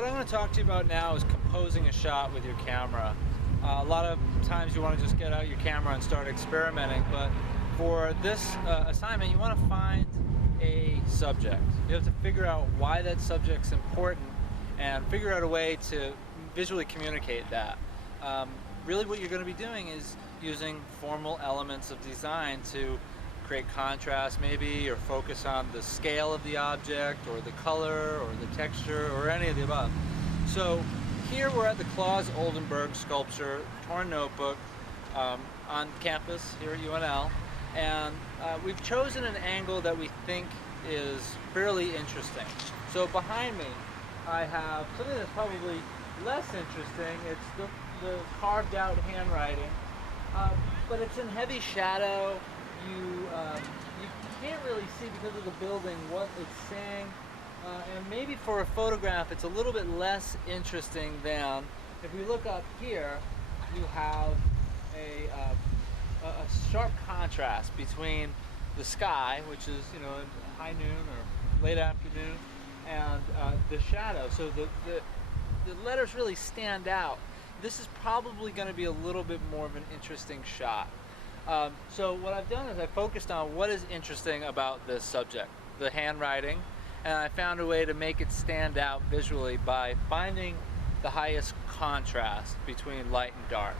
what I'm going to talk to you about now is composing a shot with your camera. A lot of times you want to just get out your camera and start experimenting, but for this assignment you want to find a subject. You have to figure out why that subject's important and figure out a way to visually communicate that. Really what you're going to be doing is using formal elements of design to create contrast maybe, or focus on the scale of the object or the color or the texture or any of the above. So here we're at the Claus Oldenburg sculpture torn notebook on campus here at UNL, and we've chosen an angle that we think is fairly interesting. So behind me I have something that's probably less interesting. It's the carved out handwriting, but it's in heavy shadow. You can't really see because of the building what it's saying, and maybe for a photograph it's a little bit less interesting than if we look up here. You have a sharp contrast between the sky, which is high noon or late afternoon, and the shadow. So the letters really stand out. This is probably going to be a little bit more of an interesting shot. So what I've done is I focused on what is interesting about this subject, the handwriting, and I found a way to make it stand out visually by finding the highest contrast between light and dark.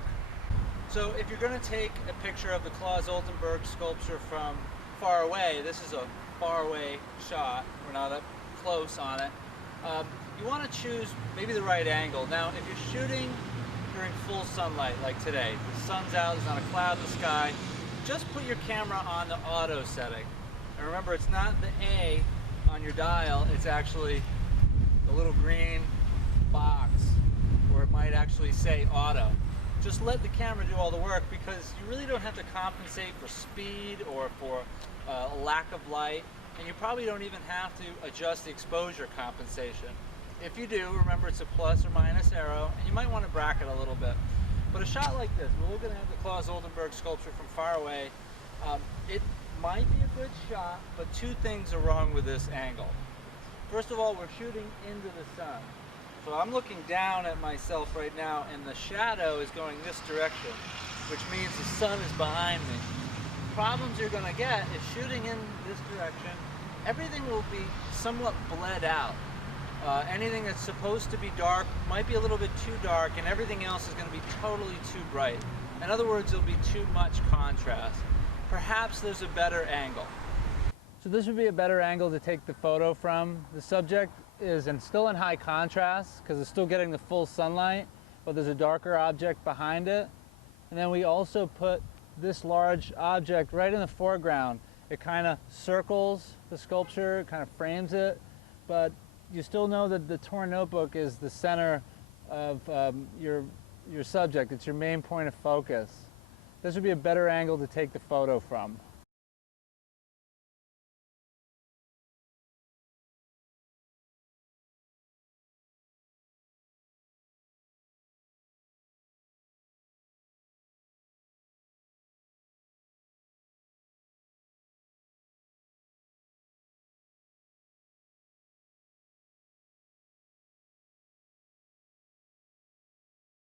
So if you're going to take a picture of the Claus Oldenburg sculpture from far away, this is a far away shot, we're not up close on it, you want to choose maybe the right angle. Now if you're shooting during full sunlight like today, the sun's out, there's not a cloud in the sky, just put your camera on the auto setting. And remember, it's not the A on your dial, it's actually the little green box where it might actually say auto. Just let the camera do all the work, because you really don't have to compensate for speed or for a lack of light, and you probably don't even have to adjust the exposure compensation. If you do, remember it's a plus or minus arrow, and you might want to bracket a little bit. But a shot like this, we're looking at the Claus Oldenburg sculpture from far away, it might be a good shot, but two things are wrong with this angle. First of all, we're shooting into the sun. So I'm looking down at myself right now, and the shadow is going this direction, which means the sun is behind me. Problems you're going to get is shooting in this direction, everything will be somewhat bled out. Anything that's supposed to be dark might be a little bit too dark, and everything else is going to be totally too bright. In other words, there'll be too much contrast. Perhaps there's a better angle. So this would be a better angle to take the photo from. The subject is still in high contrast because it's still getting the full sunlight, but there's a darker object behind it. And then we also put this large object right in the foreground. It kind of circles the sculpture, it kind of frames it, but you still know that the torn notebook is the center of your subject. It's your main point of focus. This would be a better angle to take the photo from.